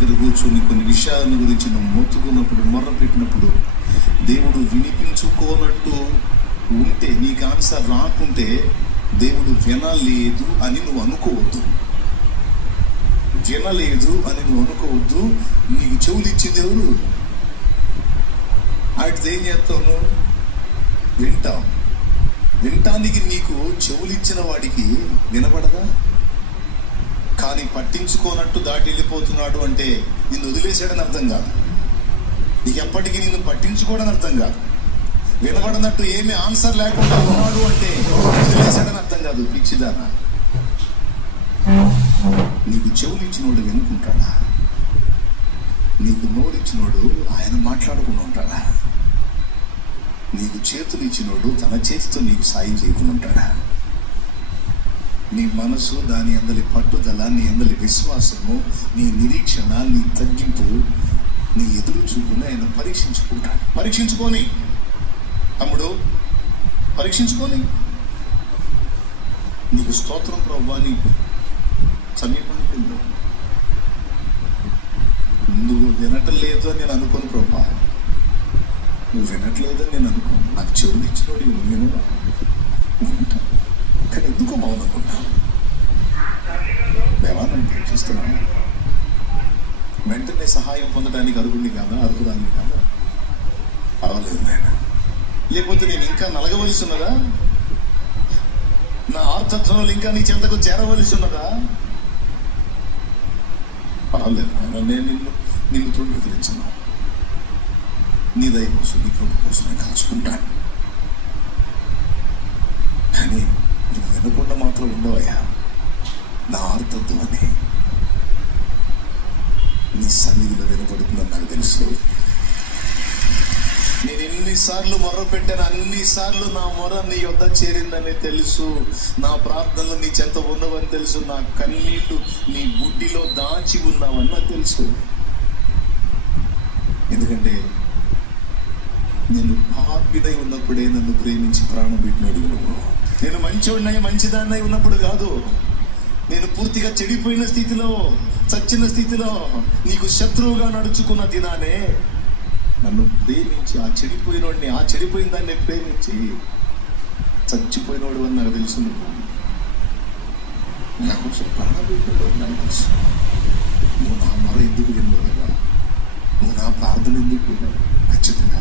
దగ్గర కూర్చొని కొన్ని విషయాలను గురించి నువ్వు మొత్తుకున్నప్పుడు, మొర్ర పెట్టినప్పుడు దేవుడు వినిపించుకోనట్టు ఉంటే, నీకు ఆన్సర్ రాకుంటే దేవుడు వినలేదు అని నువ్వు అనుకోవద్దు. వినలేదు అని నువ్వు అనుకోవద్దు. నీకు చెవులు ఇచ్చింది ఎవరు? వాటితో ఏం చేస్తావు? వింటావు. వినటానికి నీకు చెవులు ఇచ్చిన వాడికి వినపడదా? కానీ పట్టించుకోనట్టు దాటి వెళ్ళిపోతున్నాడు అంటే నిన్ను వదిలేసాడని అర్థం కాదు. నీకు ఎప్పటికీ నిన్ను పట్టించుకోవడని అర్థం కాదు. వినబడినట్టు ఏమీ ఆన్సర్ లేకుండా ఉన్నాడు అంటే వదిలేసాడని అర్థం కాదు. పిచ్చిదానా, నీకు చెవులు ఇచ్చినోడు వినుకుంటాడా? నీకు నోరు ఇచ్చినోడు ఆయన మాట్లాడుకుని ఉంటాడా? నీకు చేతులు ఇచ్చినోడు తన చేతితో నీకు సాయం చేయకుండా ఉంటాడా? నీ మనసు, దాని అందరి పట్టుదల, నీ అందరి విశ్వాసము, నీ నిరీక్షణ, నీ తగ్గింపు, నీ ఎదురు చూపుని ఆయన పరీక్షించుకుంటాడు. పరీక్షించుకొని తమ్ముడు, పరీక్షించుకొని నీకు స్తోత్రం ప్రభువా నీ సమీపానికి వెళ్ళు. నువ్వు వినట్లేదు అని నేను అనుకోను ప్రభా, నువ్వు వినట్లేదు అని నేను అనుకోను. నాకు చెవులు ఇచ్చినోడు నువ్వు వినవా? వింటా, కానీ ఎందుకో మౌనకున్నావు. దేవా నేను ప్రేక్షిస్తున్నాను. వెంటనే సహాయం పొందడానికి అర్హుడిని కాదా? అర్హురాన్ని కాదా? పర్వాలేదు నాయన. లేకపోతే నేను ఇంకా నలగవలసి ఉన్నదా? నా ఆర్తత్వంలో ఇంకా నీ చెంతకు చేరవలసి ఉన్నదా? పర్వాలేదు నాయన, నేను నిన్ను తృణీకరించను. నీ దయ కోసం, నీ కృప కోసం నేను కాల్చుకుంటాను. కానీ నువ్వు వినకుండా మాత్రం ఉండవయ్యా. నా ఆర్తత్వాన్ని నీ సన్నిధిలో వినపడుతుందని నాకు తెలుసు. నేను ఎన్నిసార్లు మొర్ర పెట్టాను, అన్నిసార్లు నా మొర్ర నీ యొద్ద చేరిందని తెలుసు. నా ప్రార్థనలు నీ చెంత ఉన్నవని తెలుసు. నా కన్నీళ్లు నీ బుడ్డిలో దాచి ఉన్నావని నాకు తెలుసు. ఎందుకంటే నేను పాపిదై ఉన్నప్పుడే నన్ను ప్రేమించి ప్రాణం పెట్టినాడు నువ్వు. నేను మంచివాడినై, మంచిదాన్నై ఉన్నప్పుడు కాదు, నేను పూర్తిగా చెడిపోయిన స్థితిలో, చచ్చిన స్థితిలో, నీకు శత్రువుగా నడుచుకున్న దినానే నన్ను ప్రేమించి, ఆ చెడిపోయినోడిని, ఆ చెడిపోయిన దాన్ని ప్రేమించి చచ్చిపోయినోడు అని నాకు తెలుసు. నువ్వు నా కోసం ప్రాణం పెట్టినోడు నాకు తెలుసు. నువ్వు నా మొర ఎందుకు విన్నావు కదా? నువ్వు నా ప్రార్థన ఎందుకు విన్నావు? ఖచ్చితంగా